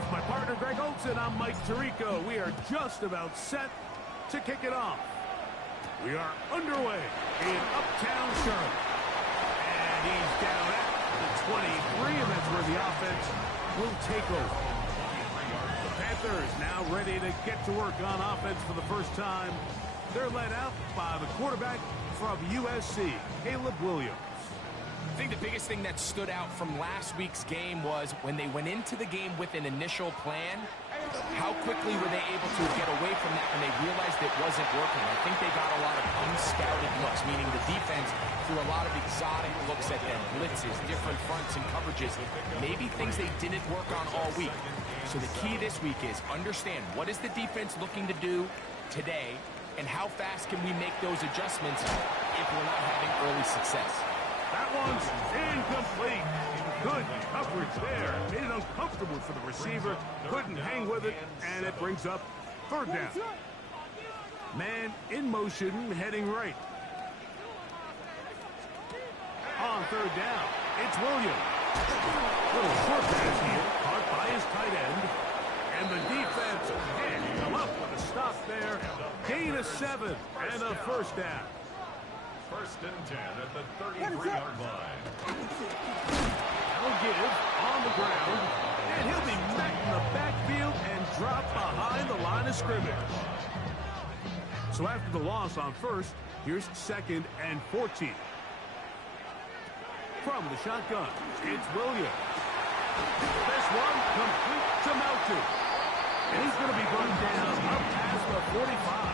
With my partner, Greg Olson, I'm Mike Tirico. We are just about set to kick it off. We are underway in Uptown Charlotte. And he's down at the 23, and that's where the offense will take over. The Panthers now ready to get to work on offense for the first time. They're led out by the quarterback from USC, Caleb Williams. I think the biggest thing that stood out from last week's game was when they went into the game with an initial plan, how quickly were they able to get away from that when they realized it wasn't working. I think they got a lot of unscouted looks, meaning the defense threw a lot of exotic looks at them, blitzes, different fronts and coverages, maybe things they didn't work on all week. So the key this week is understand what is the defense looking to do today and how fast can we make those adjustments if we're not having early success. That one's incomplete. Good coverage there. Made it uncomfortable for the receiver. Couldn't hang with it, and it brings up third down. Man in motion, heading right. On third down, it's Williams. Little short pass here, caught by his tight end. And the defense can't come up with a stop there. Gain of 7 and a first down. First and 10 at the 33-yard line. That'll give on the ground, and he'll be met in the backfield and dropped behind the line of scrimmage. So after the loss on first, here's second and 14. From the shotgun, it's Williams. This one complete to Melton. And he's going to be brought down up past the 45.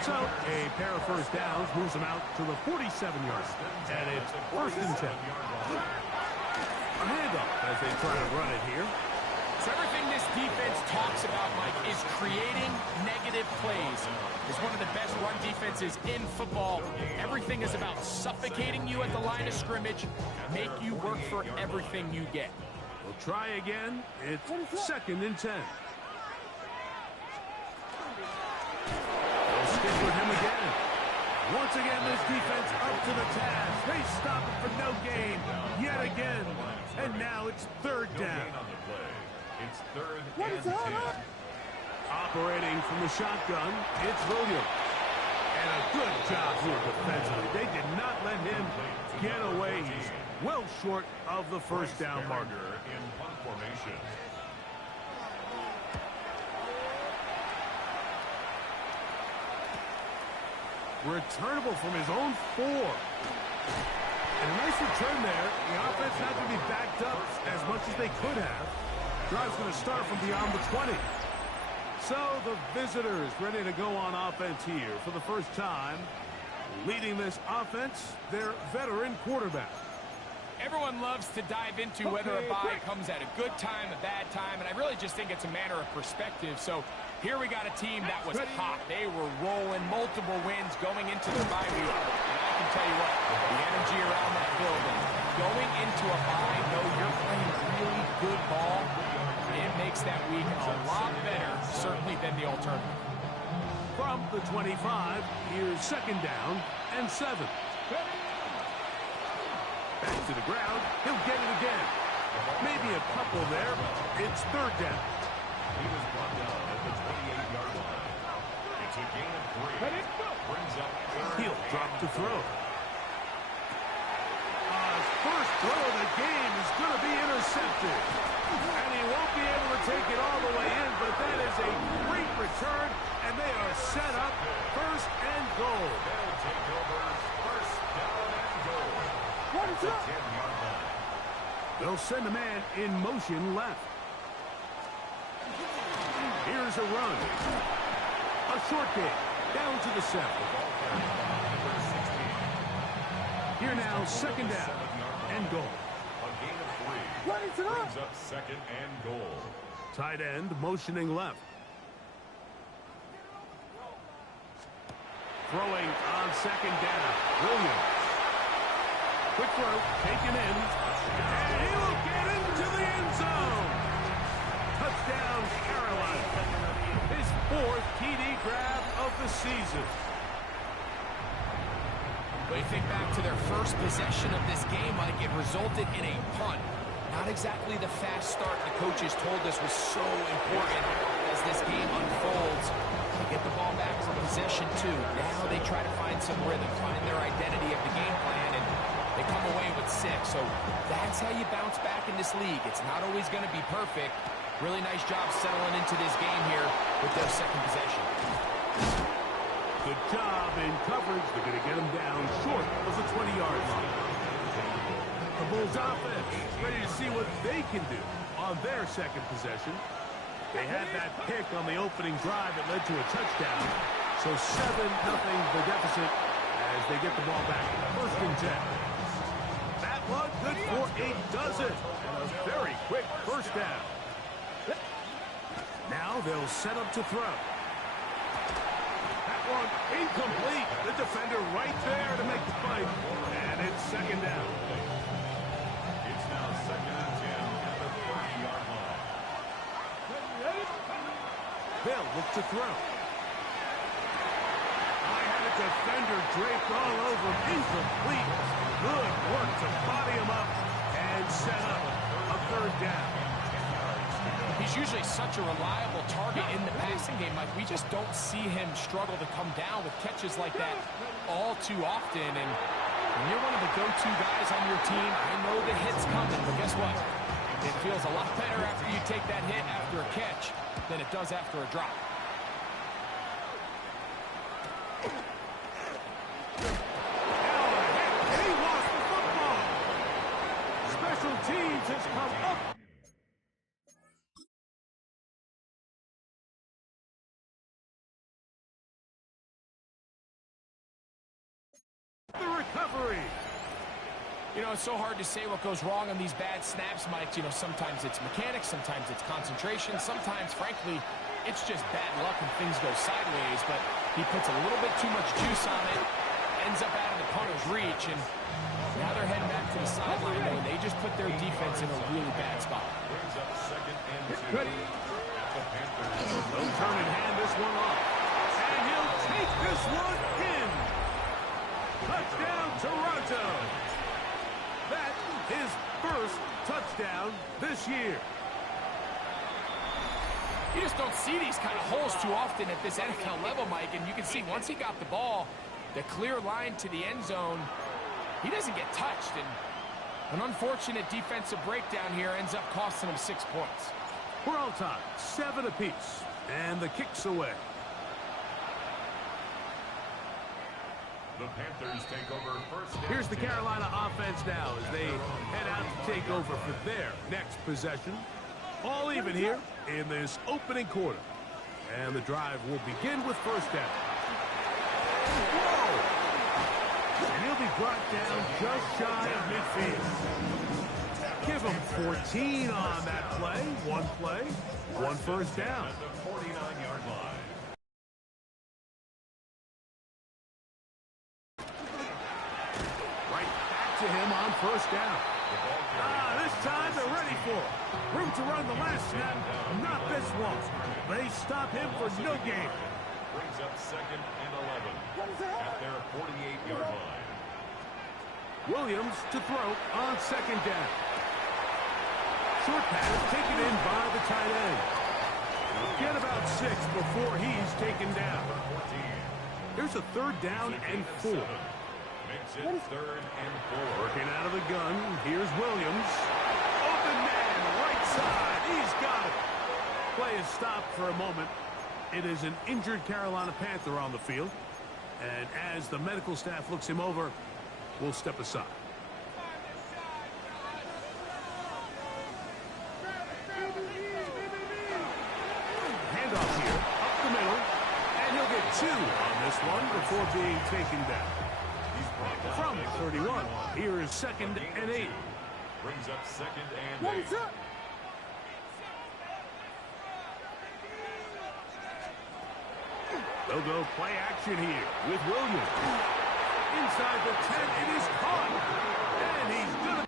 So, a pair of first downs moves him out to the 47-yard. And it's first and 10. A handoff as they try to run it here. So everything this defense talks about, Mike, is creating negative plays. It's one of the best run defenses in football. Everything is about suffocating you at the line of scrimmage, make you work for everything you get. We'll try again. It's second and 10. Stick with him again. Once again, this defense up to the task. They stop it for no gain yet again. And now it's third down. It's third and 10. Operating from the shotgun, it's Williams. And a good job here defensively. They did not let him get away. He's well short of the first down marker. In punt formation. Returnable from his own 4. And a nice return there. The offense had to be backed up as much as they could have. Drive's going to start from beyond the 20. So the visitors ready to go on offense here for the first time. Leading this offense, their veteran quarterback. Everyone loves to dive into whether a bye comes at a good time, a bad time, and I really just think it's a matter of perspective. So here we got a team that was hot. They were rolling, multiple wins going into their bye week. And I can tell you what, the energy around that building, going into a bye, though you're playing really good ball, it makes that week a lot better, certainly, than the alternative. From the 25, here's second down and 7. Back to the ground. He'll get it again. Maybe a couple there. It's third down. He was brought down at the 28-yard line. It's a gain of 3. Brings up third. He'll drop to throw. His first throw of the game is going to be intercepted. And he won't be able to take it all the way in, but that is a great return, and they are set up first and goal. They'll take over first down and goal. The 10-yard line. They'll send a man in motion left. Here's a run. A short game down to the 7. Here now, second down and goal. A gain of 3. Brings up second and goal. Tight end motioning left. Throwing on second down. Williams. Quick throw, taken in. And he will get into the end zone. Touchdown, Carolina. His 4th TD grab of the season. When you think back to their first possession of this game, like it resulted in a punt. Not exactly the fast start the coaches told us was so important as this game unfolds. They get the ball back for possession two. Now they try to find some rhythm, find their identity of the game plan, and they come away with 6. So that's how you bounce back in this league. It's not always going to be perfect. Really nice job settling into this game here with their second possession. Good job in coverage. They're going to get him down short of the 20-yard line. The Bulls offense ready to see what they can do on their second possession. They had that pick on the opening drive that led to a touchdown. So 7-0 the deficit as they get the ball back. First and 10. That one good for a dozen. And a very quick first down. Now they'll set up to throw. That one incomplete. The defender right there to make the fight. And it's second down. It's now second and 10 at the 30-yard line. They'll look to throw. I had a defender draped all over him. Incomplete. Good work to body him up and set up a third down. He's usually such a reliable target in the passing game. Like, we just don't see him struggle to come down with catches like that all too often. And when you're one of the go-to guys on your team, I know the hit's coming, but guess what? It feels a lot better after you take that hit after a catch than it does after a drop. And he lost the football. Special teams has come up. The recovery. You know, it's so hard to say what goes wrong on these bad snaps, Mike. You know, sometimes it's mechanics, sometimes it's concentration, sometimes, frankly, it's just bad luck and things go sideways, but he puts a little bit too much juice on it, ends up out of the punter's reach, and now they're heading back to the sideline, though, and they just put their defense in a really bad spot. Brings up second and 2. The Panthers. Don't turn and hand this one off. And he'll take this one in. Touchdown, Toronto. That's his first touchdown this year. You just don't see these kind of holes too often at this NFL level, Mike, and you can see once he got the ball, the clear line to the end zone, he doesn't get touched, and an unfortunate defensive breakdown here ends up costing him 6 points. We're all tied, 7 apiece, and the kick's away. The Panthers take over first down. Here's the Carolina offense now as they head out to take over for their next possession. All even here in this opening quarter. And the drive will begin with first down. Whoa! And he'll be brought down just shy of midfield. Give him 14 on that play. One first down. At the 49-yard line. To him on first down. This time they're ready for it. Room to run the last snap, not this one. They stop him for no gain. Brings up second and 11 at their 48-yard line. Williams to throw on second down. Short pass taken in by the tight end. Get about 6 before he's taken down. Here's a third down and 4. Makes it third and 4. Working out of the gun. Here's Williams. Open man, right side. He's got it. Play is stopped for a moment. It is an injured Carolina Panther on the field. And as the medical staff looks him over, we'll step aside. Handoff here, up the middle. And he'll get 2 on this one before being taken down. From 31, here is second and 8. Brings up second and 8. They'll go play action here with Williams. Inside the 10, it is caught. And he's going to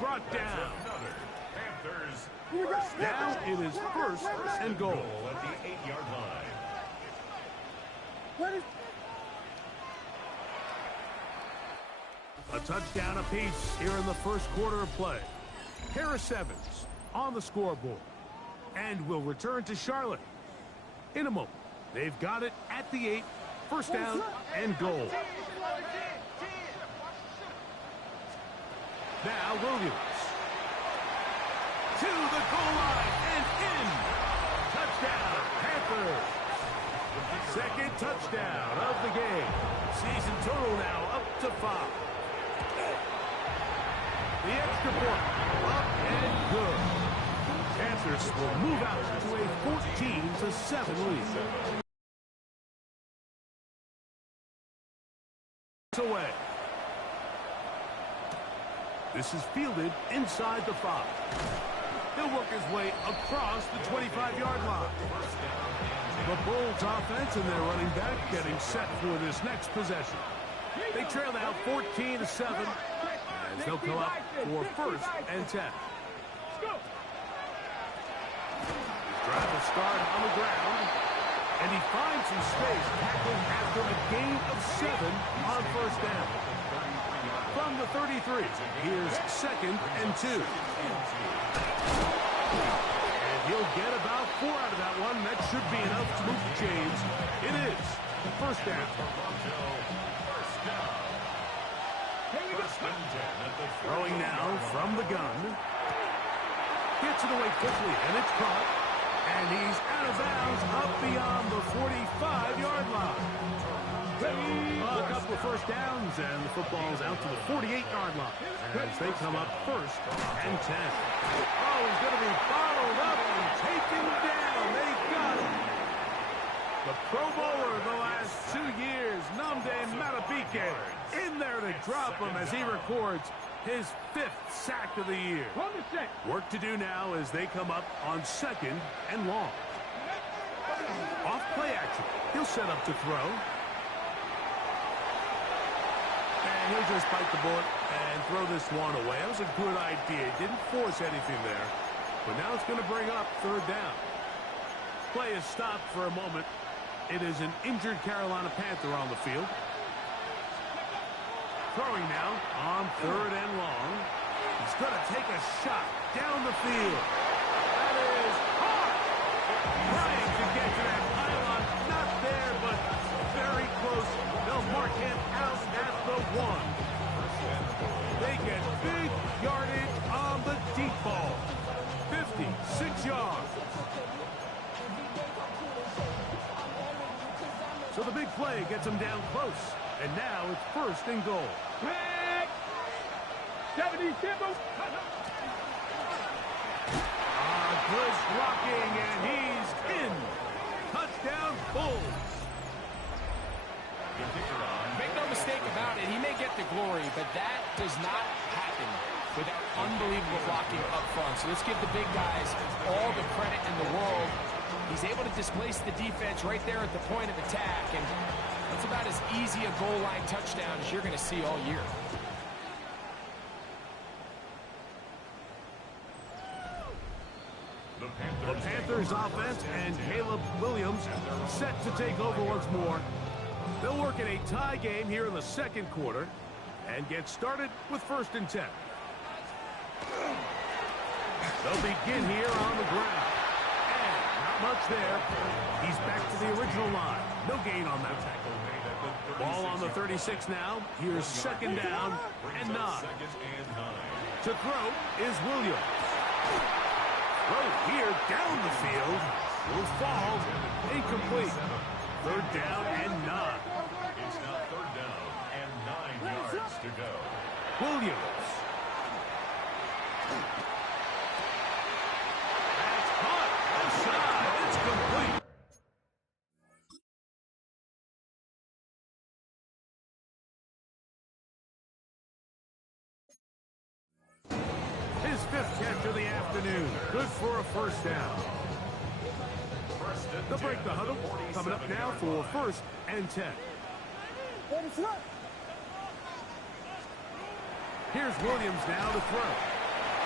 brought down. Another. Panthers. Now it is first and goal. At the 8-yard line. A touchdown apiece here in the first quarter of play. Harris Evans on the scoreboard. And will return to Charlotte. In a moment, they've got it at the 8. First down and goal. Now Williams. To the goal line and in. Touchdown, Panthers. Second touchdown of the game. Season total now up to 5. The extra point, up and good. Panthers will move out to a 14-7 lead. Away. This is fielded inside the 5. He'll work his way across the 25-yard line. The Bulls offense and their running back getting set for this next possession. They trail now 14-7 as they'll come up for first and 10. Drive will start on the ground, and he finds some space tackling after a gain of 7 on first down. From the 33, here's second and 2. And he'll get about 4 out of that one. That should be enough to move the chains. It is first down. Throwing now from the gun. Gets it away quickly, and it's caught. And he's out of bounds up beyond the 45-yard line. A couple of first downs, and the football's out to the 48-yard line as they come up first and 10. Oh, he's going to be bottled up and taken down. They got him. The Pro Bowler the last 2 years, Nnamdi Madubuike, in there to drop him as he records his 5th sack of the year. Work to do now as they come up on second and long. Off play action. He'll set up to throw. And he'll just bite the bullet and throw this one away. That was a good idea. Didn't force anything there. But now it's going to bring up third down. Play is stopped for a moment. It is an injured Carolina Panther on the field. Throwing now on third and long. He's going to take a shot down the field. That is hard. Trying to get to that pylon. Not there, but very close. They'll mark him out at the 1. They get big yardage on the deep ball. 56 yards. So the big play gets him down close. And now it's first and goal. Good blocking, and he's in. Touchdown, Bulls. Make no mistake about it, he may get the glory, but that does not happen without unbelievable blocking up front. So let's give the big guys all the credit in the world. He's able to displace the defense right there at the point of attack, and that's about as easy a goal line touchdown as you're going to see all year. The Panthers offense and Caleb Williams set to take over once more. They'll work in a tie game here in the second quarter and get started with first and 10. They'll begin here on the ground. And not much there. He's back to the original line. No gain on that tackle. Ball on the 36 now. Here's second down and 9. To throw is Williams. Throw here down the field. Will fall. Incomplete. Third down and 9. It's now third down and 9 yards to go. Williams. That's caught. Inside. It's complete. His 5th catch of the afternoon. Good for a first down. They'll break the huddle. Coming up now for first and 10. Here's Williams now to throw.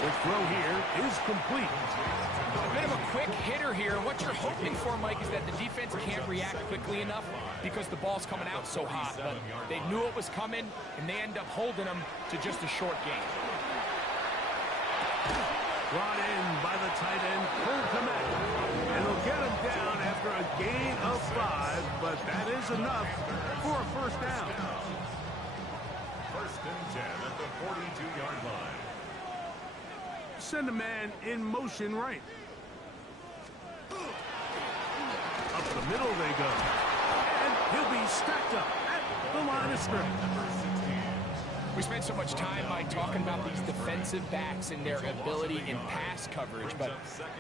The throw here is complete. A bit of a quick hitter here. What you're hoping for, Mike, is that the defense can't react quickly enough because the ball's coming out so hot. But they knew it was coming, and they end up holding them to just a short game. Brought in by the tight end, Cole Kmet. And they'll get him down after a gain of 5, but that is enough for a first down. First and 10 at the 42-yard line. Send a man in motion right. Up the middle they go. And he'll be stacked up at the line of scrimmage. We spend so much time, Mike, talking about these defensive backs and their ability in pass coverage. But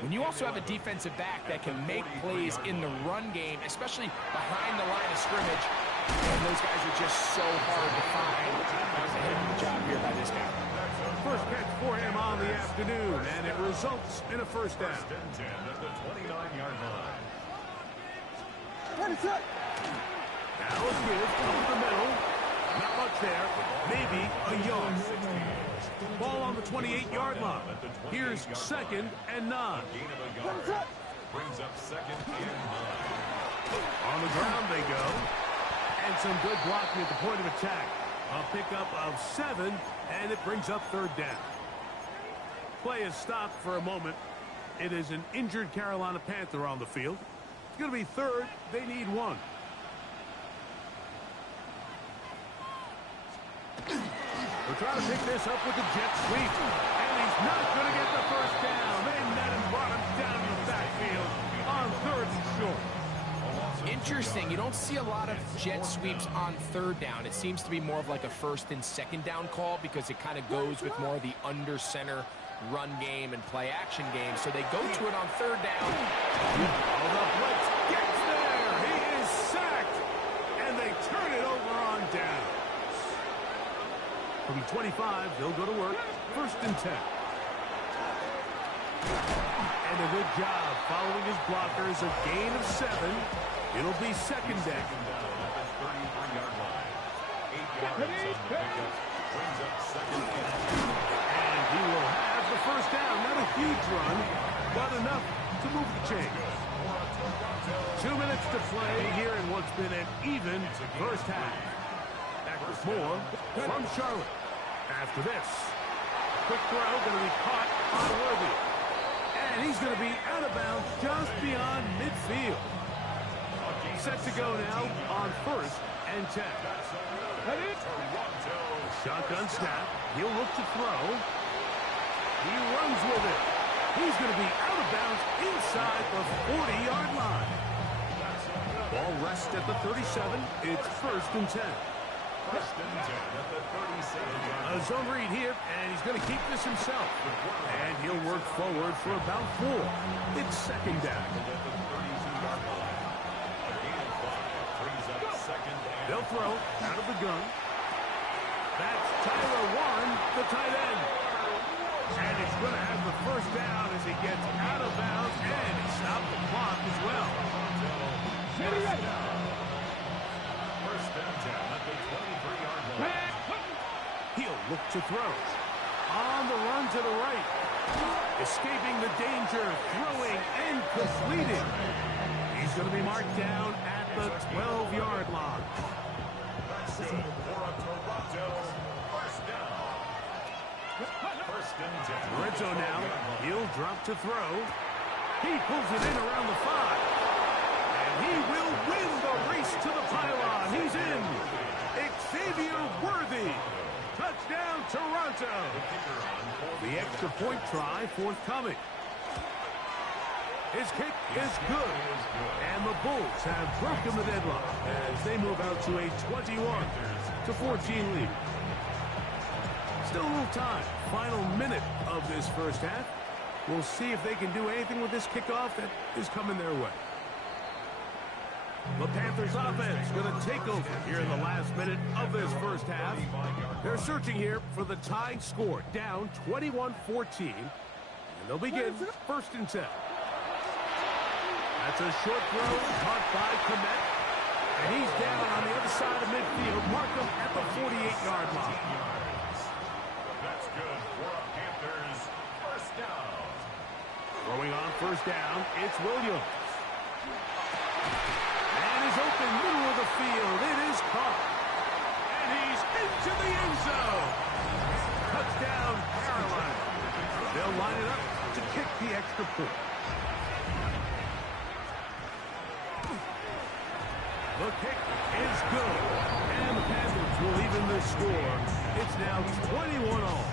when you also have a defensive back that can make plays in the run game, especially behind the line of scrimmage, and those guys are just so hard to find. That was a heck of a job here by this guy. First catch for him on the afternoon, and it results in a first down. First and 10 at the 29-yard line. Now a give over the middle. Not much there. Maybe a yard. Ball on the 28-yard line. Here's second and 9. Gain of a yard. Brings up second and 9. On the ground they go. And some good blocking at the point of attack. A pickup of 7, and it brings up third down. Play is stopped for a moment. It is an injured Carolina Panther on the field. It's going to be third. They need 1. We're trying to pick this up with the jet sweep. And he's not going to get the first down. They met him, brought him down in the backfield on third and short. Interesting. You don't see a lot of jet sweeps on third down. It seems to be more of like a first and second down call because it kind of goes with more of the under center run game and play action game. So they go to it on third down. Oh, the blitz gets there. He is sacked. And they turn it over on down. From 25, they'll go to work. First and 10. And a good job following his blockers. A gain of 7. It'll be second down. And he will have the first down. Not a huge run, but enough to move the chains. 2 minutes to play here in what's been an even first half. Back with more from Charlotte. After this, quick throw going to be caught on Worthy. And he's going to be out of bounds just beyond midfield. Set to go now on first and 10. Shotgun snap. He'll look to throw. He runs with it. He's going to be out of bounds inside the 40-yard line. Ball rests at the 37. It's first and 10. First and 10 at the 37-yard line. A zone read here, and he's going to keep this himself. And he'll work forward for about 4. It's second down. They'll throw out of the gun. That's Tyler Warren, the tight end. And he's going to have the first down as he gets out of bounds, and he stopped the clock as well. First and 10 at the 23-yard line. He'll look to throw. On the run to the right. Escaping the danger, throwing and completing. He's going to be marked down at the 12-yard line. That's good for a Toronto first down. First and 10. Red zone now. He'll drop to throw. He pulls it in around the 5. And he will win the race to the pylon. He's in. Xavier Worthy. Touchdown, Toronto. The extra point try forthcoming. His kick is good. And the Bulls have broken the deadlock as they move out to a 21-14 lead. Still a little time. Final minute of this first half. We'll see if they can do anything with this kickoff that is coming their way. The Panthers offense going to take over here in the last minute of this first half. They're searching here for the tying score, down 21-14. And they'll begin first and 10. That's a short throw caught by Kmet. And he's down on the other side of midfield. Mark him at the 48-yard line. That's good for a Panthers first down. It's Williams. And he's open middle of the field. It is caught. And he's into the end zone. Touchdown, Carolina. They'll line it up to kick the extra point. The kick is good. And the Panthers will even the score. It's now 21-all.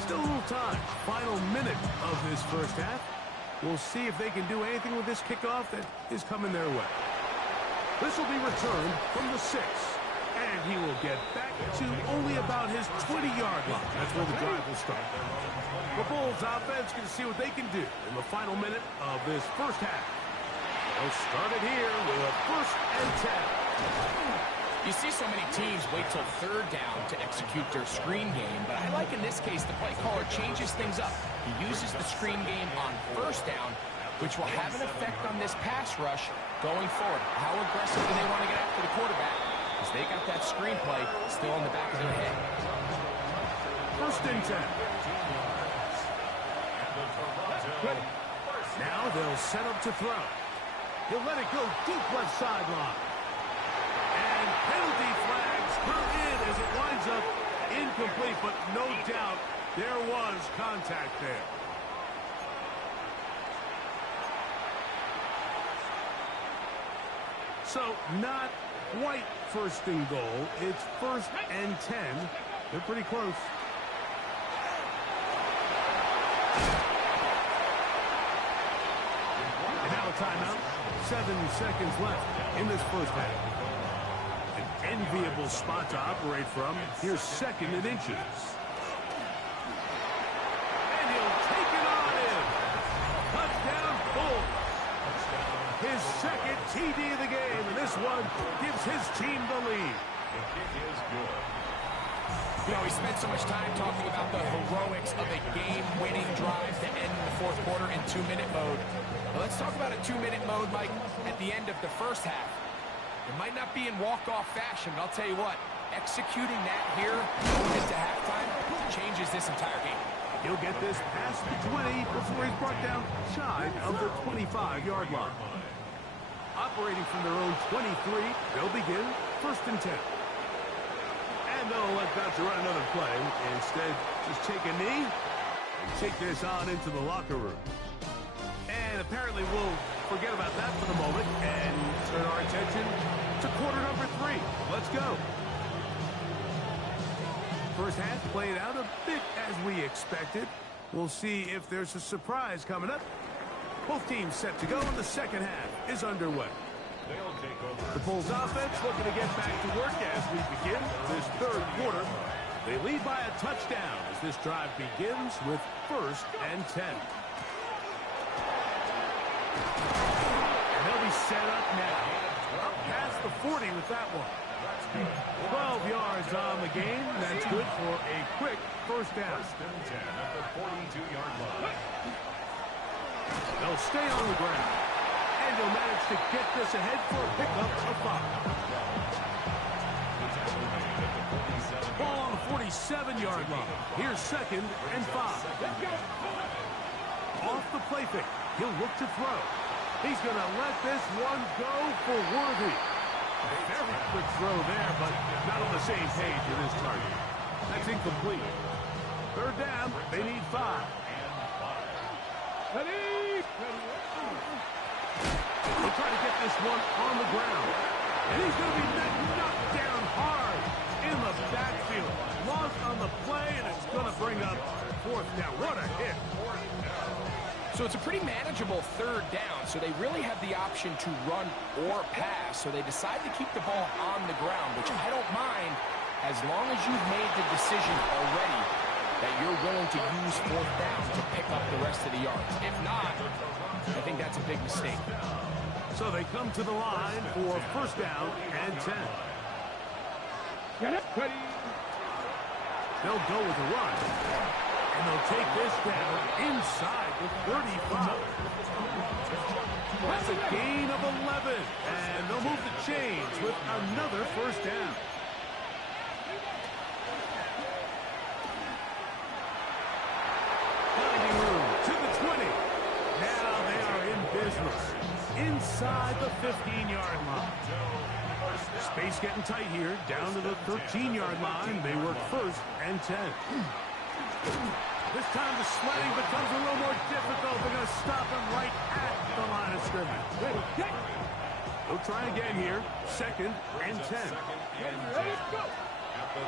Still a little time. Final minute of this first half. We'll see if they can do anything with this kickoff that is coming their way. This will be returned from the 6. And he will get back to only about his 20-yard line. That's where the drive will start. The Bulls offense can see what they can do in the final minute of this first half. They'll start it here with a 1st and 10. You see so many teams wait till third down to execute their screen game, but I like in this case the play caller changes things up. He uses the screen game on first down, which will have an effect on this pass rush going forward. How aggressive do they want to get after the quarterback? Because they got that screen play still in the back of their head. 1st and 10. Now they'll set up to throw. He'll let it go deep left sideline. And penalty flags come in as it winds up incomplete, but no doubt there was contact there. So not quite 1st and goal. It's 1st and 10. They're pretty close. And now a timeout. 7 seconds left in this first half. An enviable spot to operate from. Here's 2nd and inches. And he'll take it on in. Touchdown, Bulls. His 2nd TD of the game, and this one gives his team the lead. The kick is good. You know, we spent so much time talking about the heroics of a game-winning drive to end the 4th quarter in 2-minute mode. Well, let's talk about a 2-minute mode, Mike, at the end of the first half. It might not be in walk-off fashion, but I'll tell you what, executing that here going into halftime changes this entire game. He'll get this past the 20 before he's brought down shy of the 25-yard line. Operating from their own 23, they'll begin 1st and 10. And they'll let Dodger run another play. Instead, just take a knee and take this on into the locker room. And apparently we'll forget about that for the moment and turn our attention to quarter number 3. Let's go. First half played out a bit as we expected. We'll see if there's a surprise coming up. Both teams set to go, and the second half is underway. They'll take over. The Bulls offense looking to get back to work as we begin this 3rd quarter. They lead by a touchdown as this drive begins with 1st and 10. And they'll be set up now. Up past the 40 with that one. 12 yards on the game. That's good for a quick 1st down. 1st and 10 at the 42-yard line. They'll stay on the ground. And they'll manage to get this ahead for a pickup of 5. Ball on the 47-yard line. Here's 2nd and 5. Off the play fake. He'll look to throw. He's going to let this one go for Worthy. Very quick throw there, but not on the same page with his target. That's incomplete. 3rd down. They need 5. He'll try to get this one on the ground. And he's going to be knocked down hard in the backfield. Lost on the play, and it's going to bring up 4th down. What a hit. So it's a pretty manageable 3rd down, so they really have the option to run or pass. So they decide to keep the ball on the ground, which I don't mind as long as you've made the decision already that you're willing to use 4th down to pick up the rest of the yards. If not, I think that's a big mistake. So they come to the line for 1st down and 10. They'll go with the run. And they'll take this down inside the 35. That's a gain of 11. And they'll move the chains with another 1st down. Christmas inside the 15-yard line. Space getting tight here, down to the 13-yard line. They work first and 10. This time the sledding becomes a little more difficult. They're going to stop him right at the line of scrimmage. They'll try again here, second and 10.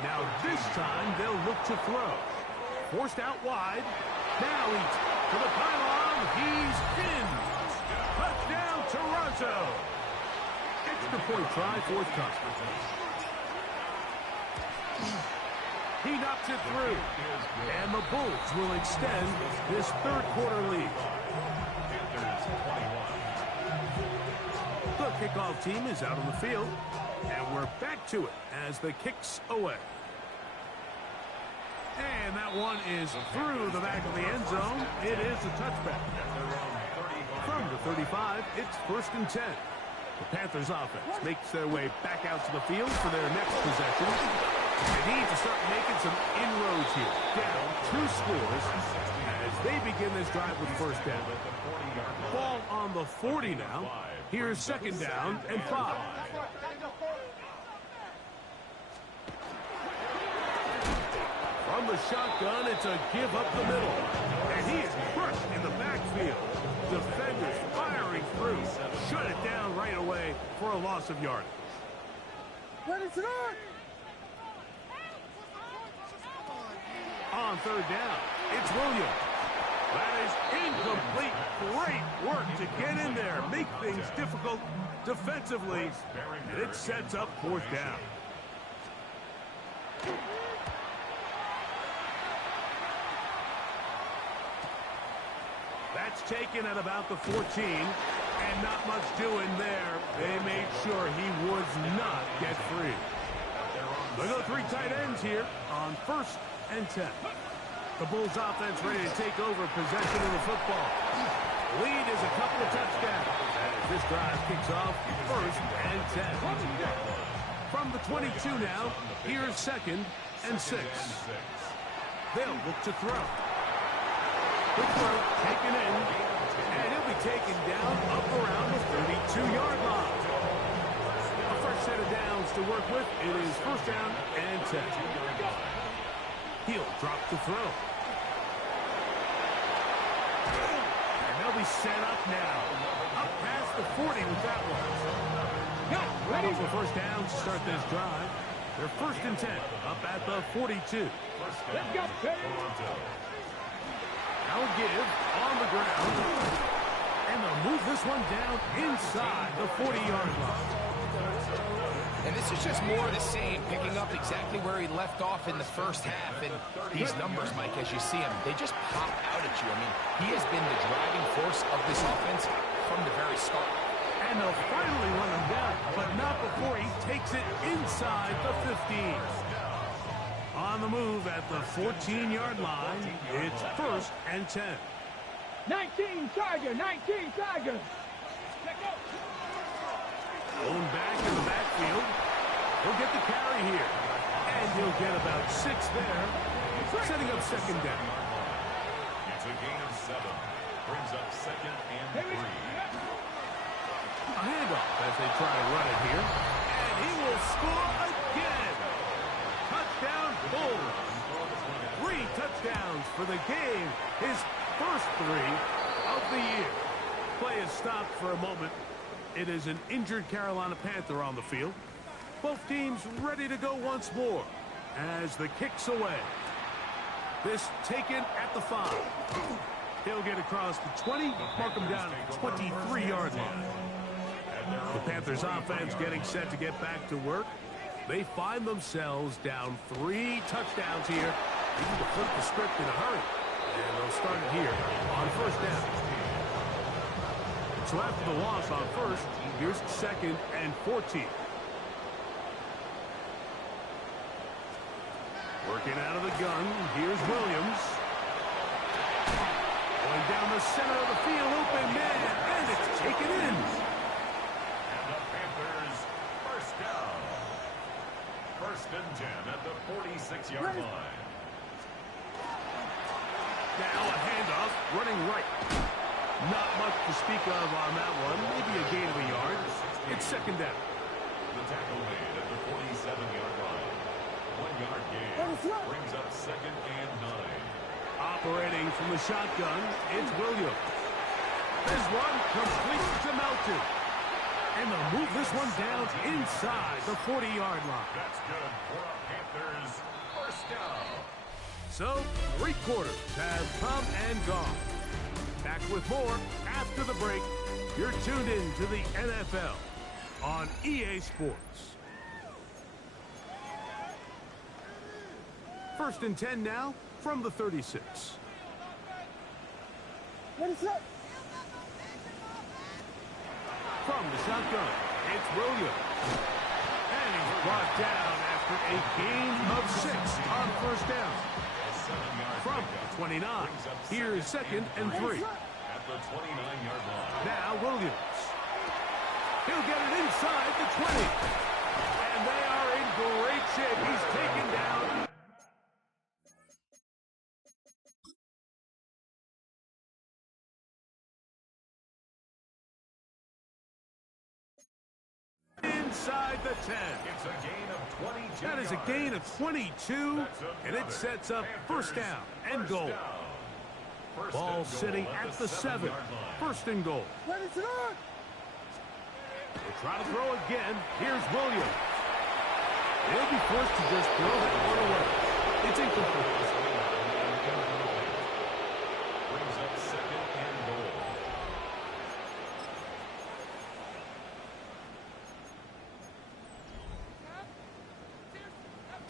Now this time they'll look to throw. Forced out wide. Now he's to the pylon. He's in. Touchdown, Toronto. Extra point try, fourth touchdown. He knocks it through. And the Bulls will extend this third quarter lead. The kickoff team is out on the field. And we're back to it as the kick's away. And that one is through the back of the end zone. It is a touchback. From the 35, it's first and 10. The Panthers offense makes their way back out to the field for their next possession. They need to start making some inroads here. Down 2 scores as they begin this drive with first down. Ball on the 40 now. Here's second down and 5. From the shotgun, it's a give up the middle. And he is crushed in the backfield. Defenders firing through. Shut it down right away for a loss of yardage. On third down, it's Williams. That is incomplete. Great work to get in there. Make things difficult defensively. And it sets up fourth down. That's taken at about the 14, and not much doing there. They made sure he would not get free. They go 3 tight ends here on first and 10. The Bulls offense ready to take over possession of the football. Lead is a couple of touchdowns. As this drive kicks off first and 10. From the 22 now, here's second and 6. They'll look to throw. Quick throw, taken in, and he'll be taken down up around the 32-yard line. A fresh set of downs to work with. It is first down and 10. He'll drop the throw. And they'll be set up now. Up past the 40 with that one. Ready for first down to start this drive. They're first and 10, up at the 42. Let's go, now a give on the ground. And they'll move this one down inside the 40-yard line. And this is just more of the same, picking up exactly where he left off in the first half. And these numbers, Mike, as you see them, they just pop out at you. I mean, he has been the driving force of this offense from the very start. And they'll finally run him down, but not before he takes it inside the 15. On the move at the 14-yard line, it's first and 10. 19 Tiger, 19 Tiger. Going back in the backfield. He'll get the carry here. And he'll get about 6 there, setting up second down. It's a gain of 7. Brings up second and 3. A handoff as they try to run it here. And he will score again. Touchdown Bulls. 3 touchdowns for the game. His first 3 of the year. Play is stopped for a moment. It is an injured Carolina Panther on the field. Both teams ready to go once more as the kick's away. This taken at the 5. He'll get across the 20, mark him down at the 23-yard line. The Panthers offense getting set to get back to work. They find themselves down 3 touchdowns here. They need to flip the script in a hurry. And they'll start it here on first down. So after the loss on first, here's second and 14. Working out of the gun, here's Williams. Going down the center of the field, open man, and it's taken in. And the Panthers first down. First and 10 at the 46-yard line. Now a handoff, running right. Not much to speak of on that one. Maybe a gain of a yard. It's second down. The tackle made at the 47-yard line. 1 yard gain brings up second and 9. Operating from the shotgun, it's Williams. This one completes to Melton. And they'll move this one down inside the 40-yard line. That's good for our Panthers. First down. So, 3 quarters have come and gone. Back with more after the break. You're tuned in to the NFL on EA Sports. First and 10 now from the 36. What is up? From the shotgun, it's Williams. And he's brought down after a gain of 6 on first down. From the 29, here's second and 3. At the 29-yard line. Now Williams. He'll get it inside the 20. And they are in great shape. He's taken down. Inside the 10. It's a gain of 22 That is a yards. gain of 22, and it sets up first down and goal. Ball sitting at the 7. First and goal. What is up? They'll try to throw again. Here's Williams. They'll be forced to just throw that one away. It's incomplete. Brings up second and goal.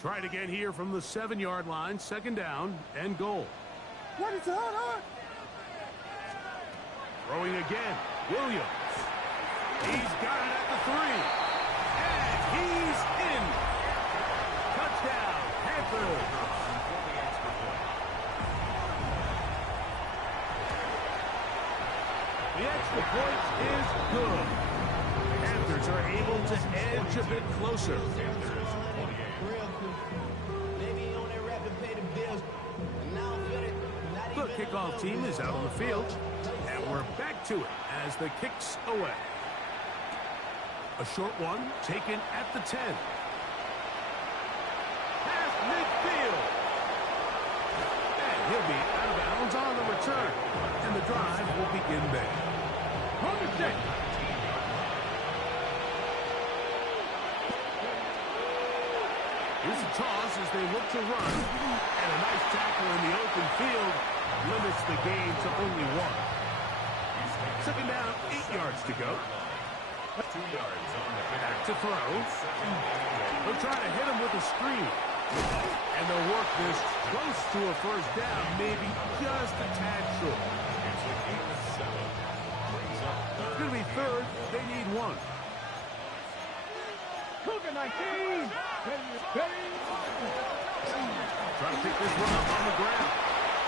Tried again here from the 7-yard line. Second down and goal. What is on? Throwing again. Williams. He's got it at the 3. And he's in. Touchdown, Panthers. The extra point is good. Panthers are able to edge a bit closer. The kickoff team is out on the field, and we're back to it as the kick's away. A short one taken at the 10. Past midfield. And he'll be out of bounds on the return, and the drive will begin there. Hold the stick. Here's a toss as they look to run, and a nice tackle in the open field limits the gain to only 1. Second down, 8 yards to go. 2 yards on the pick. Back to throw. They'll try to hit him with a screen. And they'll work this close to a first down, maybe just a tad short. It's a gain of 7. Brings up It's going to be third. They need 1. Cougar 19. Trying to pick this one up on the ground.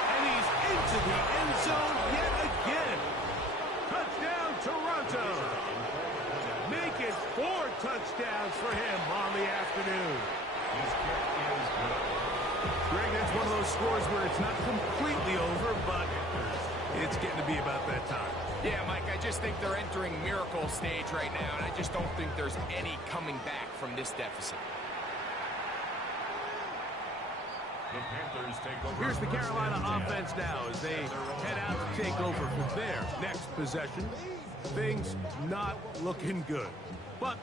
And he's into the end zone yet again. Touchdown, Toronto. Make it 4 touchdowns for him on the afternoon. his kick is good. Greg, that's one of those scores where it's not completely over, but it's getting to be about that time. Yeah, Mike, I just think they're entering miracle stage right now, and I just don't think there's any coming back from this deficit. The Panthers take over. Here's the Carolina offense now as they head out to take over for their next possession. Things not looking good. But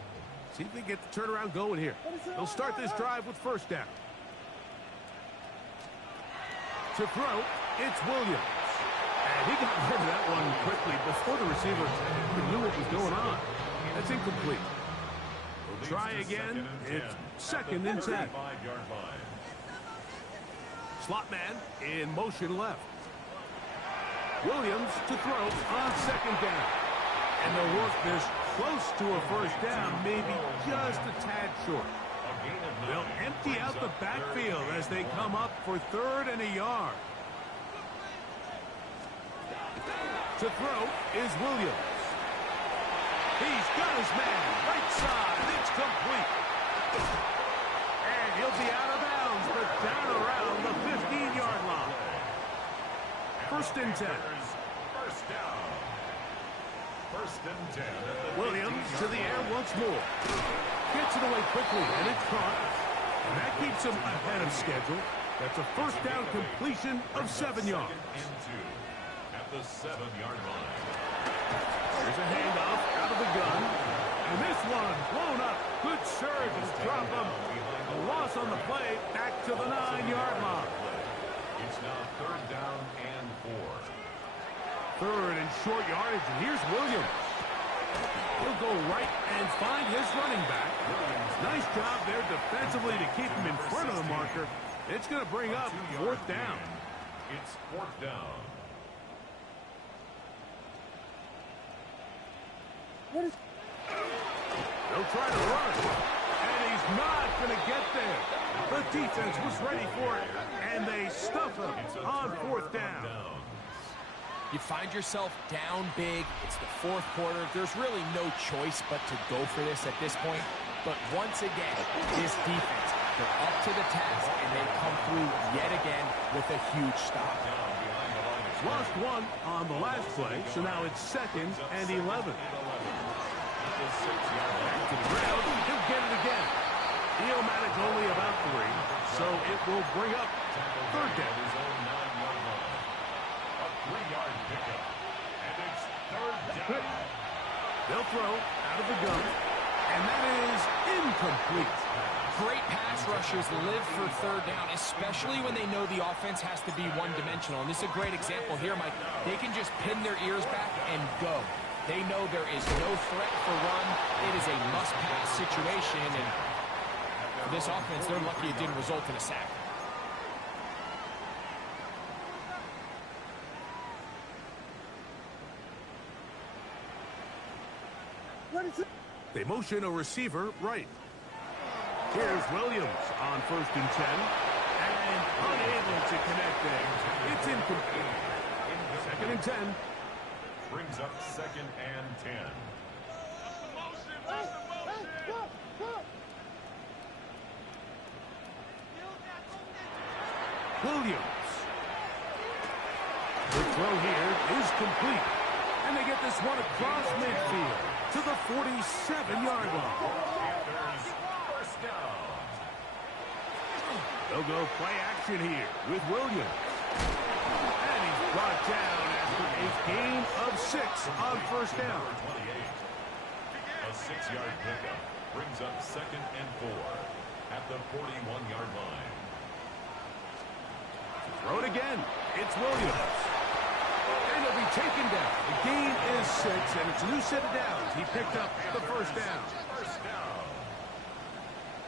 see if they get the turnaround going here. They'll start this drive with first down. To throw, it's Williams. And he got rid of that one quickly before the receiver knew what was going on. That's incomplete. They'll try again. It's second and 10. 5-yard line. Slot man in motion left. Williams to throw on second down. And they'll work this close to a first down, maybe just a tad short. They'll empty out the backfield as they come up for third and a yard. To throw is Williams. He's got his man right side. It's complete. And he'll be out of bounds, but down around the 15-yard line. First and 10. First down. First and 10 at the Williams 15-yard to the air once more. Gets it away quickly, and it's caught. And that keeps him ahead of schedule. That's a first down completion of 7 yards. Second and 2 at the 7-yard line. Here's a handoff out of the gun. And this one blown up. Good surge to drop him. A loss on the play back to the 9-yard line. It's now third down and 4. Third and short yardage, and here's Williams. He'll go right and find his running back. Nice job there defensively to keep him in front of the marker. It's going to bring up fourth down. It's fourth down. They'll try to run, and he's not going to get there. The defense was ready for it, and they stuff him on fourth down. You find yourself down big. It's the fourth quarter. There's really no choice but to go for this at this point. But once again, this defense, they're up to the task, and they come through yet again with a huge stop. Lost one on the last play, so now it's second and 11. Back to the ground. He'll get it again. He'll manage only about 3, so it will bring up third down. A 3-yard pickup. And it's third down. They'll throw out of the gun, and that is incomplete. Great pass rushers live for third down, especially when they know the offense has to be one-dimensional. And this is a great example here, Mike. They can just pin their ears back and go. They know there is no threat for run. It is a must-pass situation, and for this offense, they're lucky it didn't result in a sack. They motion a receiver right. Here's Williams on first and 10, and unable to connect there. It's incomplete. Second and 10. Brings up second and 10. Williams. The throw here is complete. And they get this one across midfield to the 47-yard line. Panthers first down. They'll go play action here with Williams. And he's brought down after a gain of 6 on first down. 28. A 6-yard pickup brings up second and 4 at the 41-yard line. Throw it again. It's Williams. And he'll be taken down. The gain is 6, and it's a new set of downs. He picked up the first down. First down.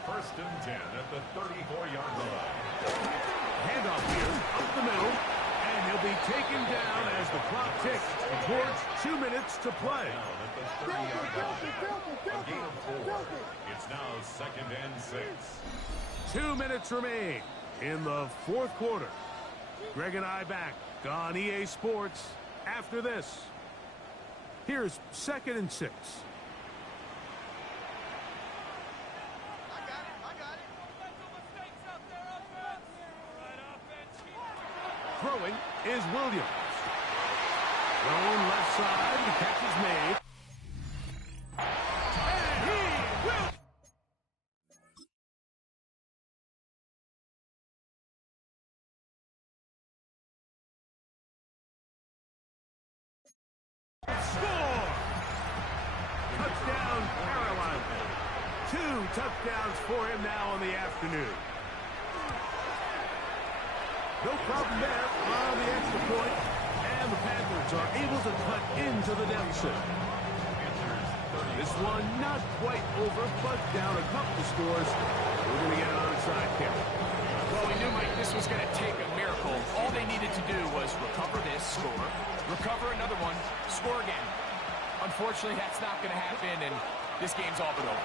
First and 10 at the 34-yard line. Handoff here, up the middle, and he'll be taken down as the clock ticks towards 2 minutes to play. Down at the 30-yard line. A gain of 4. It's now second and 6. 2 minutes remain in the fourth quarter. Greg and I back on EA Sports after this. Here's second and 6. Throwing is Williams. Thrown left side, the catch is made. And he will score! Touchdown, Carolina. 2 touchdowns for him now in the afternoon. No problem there on the extra point, and the Panthers are able to cut into the deficit. This one not quite over, but down a couple scores. We're going to get an onside kick. Well, we knew, Mike, this was going to take a miracle. All they needed to do was recover this, score, recover another one, score again. Unfortunately, that's not going to happen, and this game's all but over.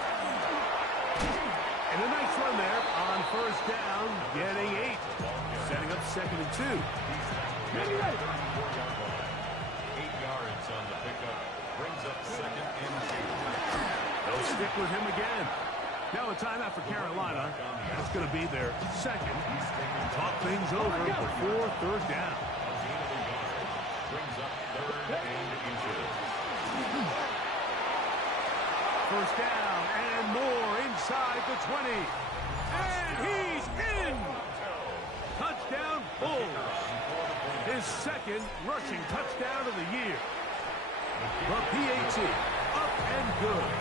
And a nice run there on first down, getting 8. Setting up second and 2. 8 yards on the pickup. Brings up second and 2. They'll stick with him again. Now a timeout for Carolina. That's going to be their second. Talk things over before third down. Brings up third and inches. First down and more inside the 20. And he's in! Touchdown, Bulls. His second rushing touchdown of the year. The PAT, up and good.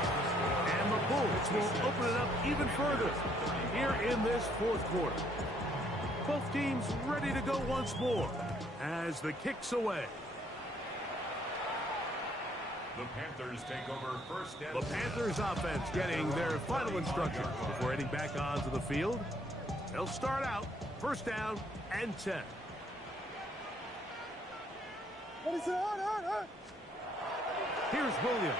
And the Bulls will open it up even further here in this fourth quarter. Both teams ready to go once more as the kick's away. The Panthers take over first and The Panthers offense getting their final instructions before heading back onto the field. They'll start out first down and 10. What is it? On. Here's Williams.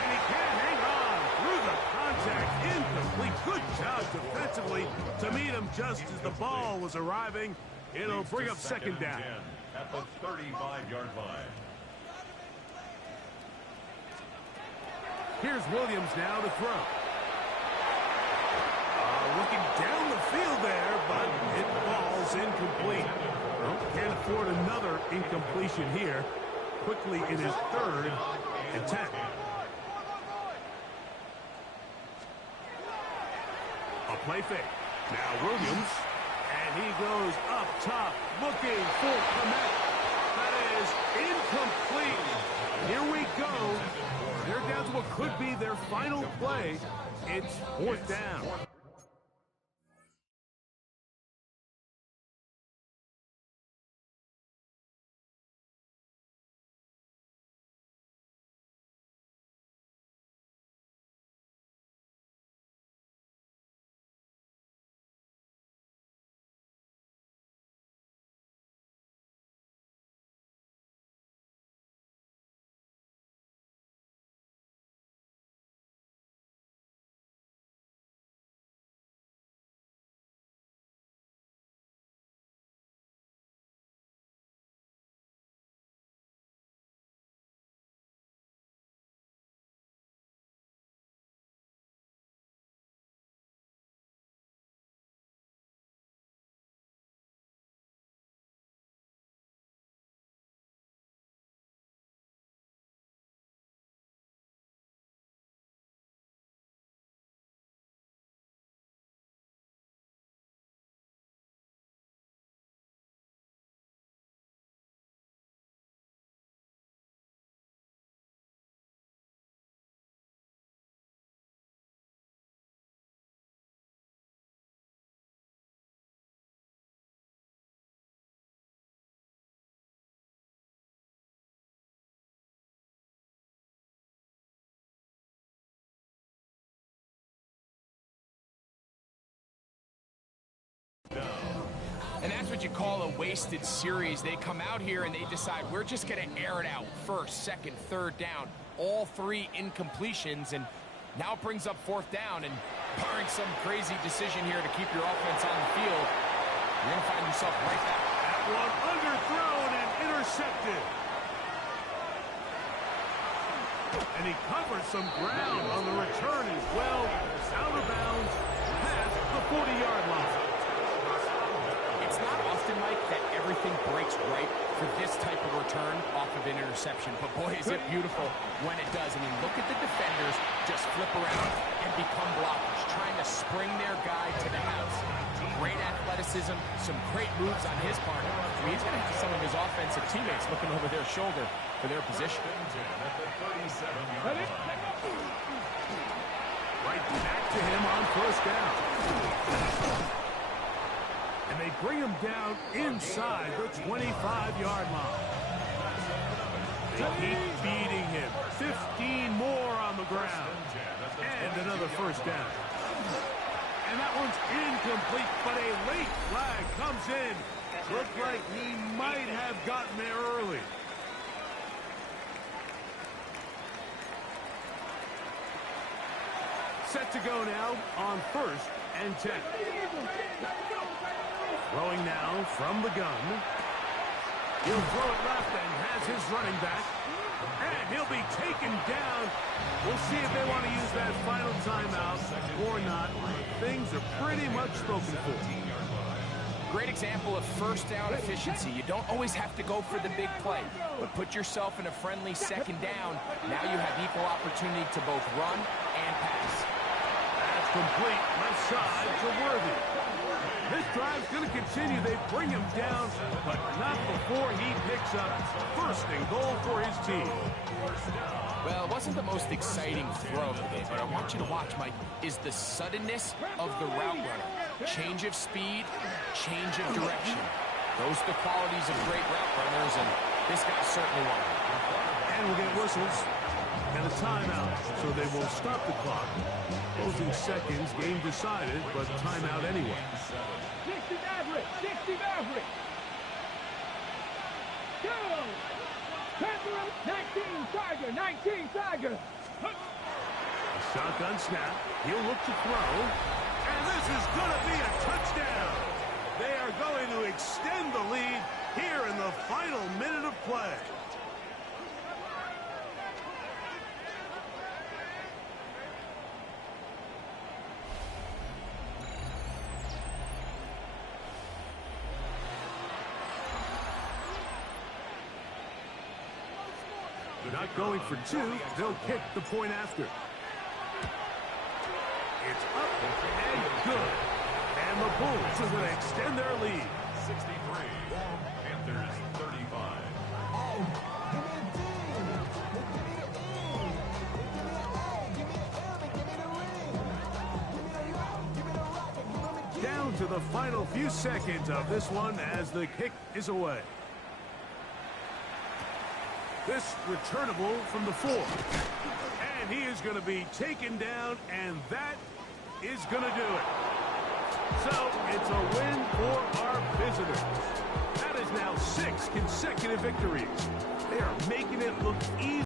And he can't hang on through the contact. Incomplete. Good job defensively to meet him just as the ball was arriving. It'll bring up second down. At the 35-yard line. Here's Williams now to throw. Looking down the field there, but it falls incomplete. Well, can't afford another incompletion here. Quickly in his third and 10. A play fake. Now Williams. And he goes up top, looking for Kmet. That is incomplete. Here we go. They're down to what could be their final play. It's fourth down. And that's what you call a wasted series. They come out here and they decide we're just going to air it out. First, second, third down. All three incompletions. And now it brings up fourth down. And barring some crazy decision here to keep your offense on the field, you're going to find yourself right back. That one underthrown and intercepted. And he covers some ground on the return as well. Out of bounds past the 40-yard line. It's not often, Mike, that everything breaks right for this type of return off of an interception. But, boy, is it beautiful when it does. I mean, look at the defenders just flip around and become blockers, trying to spring their guy to the house. Great athleticism, some great moves on his part. I mean, he's going to have some of his offensive teammates looking over their shoulder for their position. Right back to him on first down. And they bring him down inside the 25-yard line. They keep beating him. 15 more on the ground. And another first down. And that one's incomplete, but a late flag comes in. Looked like he might have gotten there early. Set to go now on first and 10. Throwing now from the gun. He'll throw it left and has his running back. And he'll be taken down. We'll see if they want to use that final timeout or not. Things are pretty much spoken for. Great example of first down efficiency. You don't always have to go for the big play, but put yourself in a friendly second down. Now you have equal opportunity to both run and pass. That's complete left side to Worthy. This drive's going to continue. They bring him down, but not before he picks up first and goal for his team. Well, it wasn't the most exciting throw today, but I want you to watch, Mike, is the suddenness of the route runner. Change of speed, change of direction. Those are the qualities of great route runners, and this guy's certainly one of them. And we'll get whistles and a timeout, so they will stop the clock. Closing seconds, game decided, but timeout anyway. 60 Maverick, 60 Maverick. Go! Panther, 19 Tiger, 19 Tiger. A shotgun snap. He'll look to throw. And this is going to be a touchdown. They are going to extend the lead here in the final minute of play. They're not going for two. They'll kick the point after. It's up and good. And the Bulls are going to extend their lead. 63. Panthers 35. Down to the final few seconds of this one as the kick is away. This returnable from the 4. And he is going to be taken down, and that is going to do it. So it's a win for our visitors. That is now 6 consecutive victories. They are making it look easy.